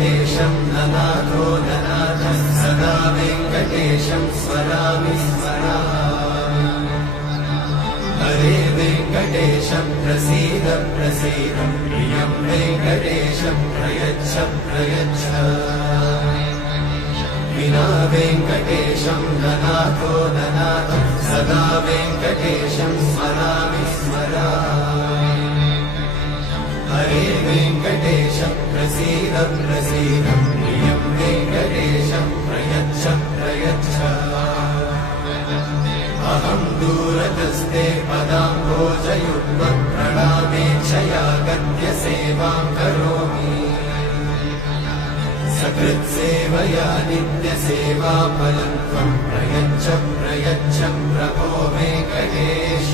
वेङ्कटेशं ननाथो ननाथः सदा वेङ्कटेशं स्मरामि स्मरामि। हरे वेङ्कटेशं प्रसीद प्रसीद प्रियं वेङ्कटेशं प्रयच्छ प्रयच्छ। विना वेङ्कटेशं ननाथो ननाथः सदा वेङ्कटेशं स्मरामि स्मरामि। हरे वेङ्कटेशं प्रसीद प्रसीद प्रियं वेङ्कटेशं प्रयच्छ प्रयच्छ। अहं दूरतस्ते पदाम्भोजयुग्मं प्रणामेच्छया गद्य सेवां करोमि। सकृत्सेवया नित्यसेवाफलं त्वं प्रयच्छ प्रयच्छ प्रभो वेङ्कटेश।